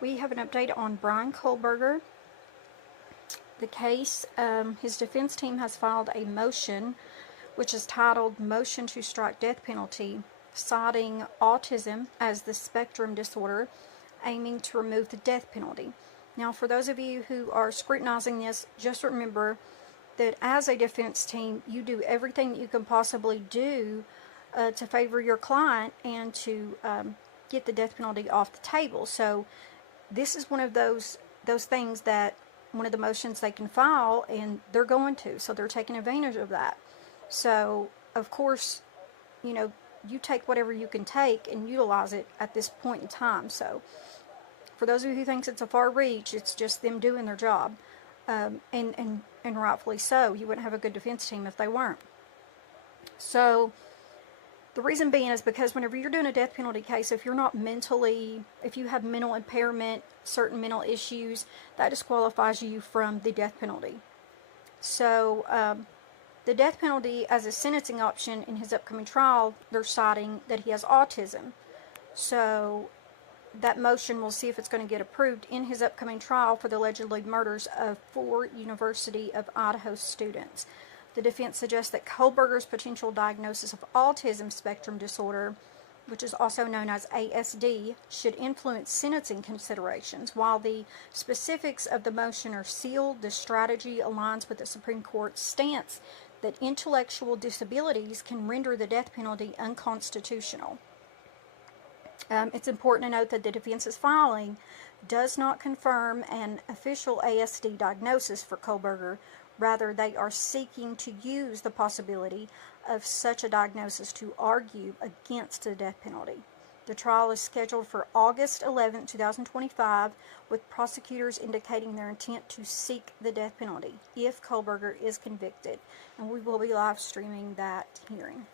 We have an update on Bryan Kohberger. The case, his defense team has filed a motion which is titled Motion to Strike Death Penalty, citing autism as the spectrum disorder, aiming to remove the death penalty. Now, for those of you who are scrutinizing this, just remember that as a defense team, you do everything you can possibly do to favor your client and to get the death penalty off the table. So this is one of those things that one of the motions they can file, and they're going to. So they're taking advantage of that. So of course, you take whatever you can take and utilize it at this point in time. So for those of you who thinks it's a far reach, it's just them doing their job, and rightfully so. You wouldn't have a good defense team if they weren't. So the reason being is because whenever you're doing a death penalty case, if you have mental impairment, certain mental issues, that disqualifies you from the death penalty. So the death penalty as a sentencing option in his upcoming trial, they're citing that he has autism. So that motion, we'll see if it's going to get approved in his upcoming trial for the allegedly murders of 4 University of Idaho students. The defense suggests that Kohberger's potential diagnosis of autism spectrum disorder, which is also known as ASD, should influence sentencing considerations. While the specifics of the motion are sealed, the strategy aligns with the Supreme Court's stance that intellectual disabilities can render the death penalty unconstitutional. It's important to note that the defense's filing does not confirm an official ASD diagnosis for Kohberger. Rather, they are seeking to use the possibility of such a diagnosis to argue against the death penalty. The trial is scheduled for August 11, 2025, with prosecutors indicating their intent to seek the death penalty if Kohberger is convicted. And we will be live streaming that hearing.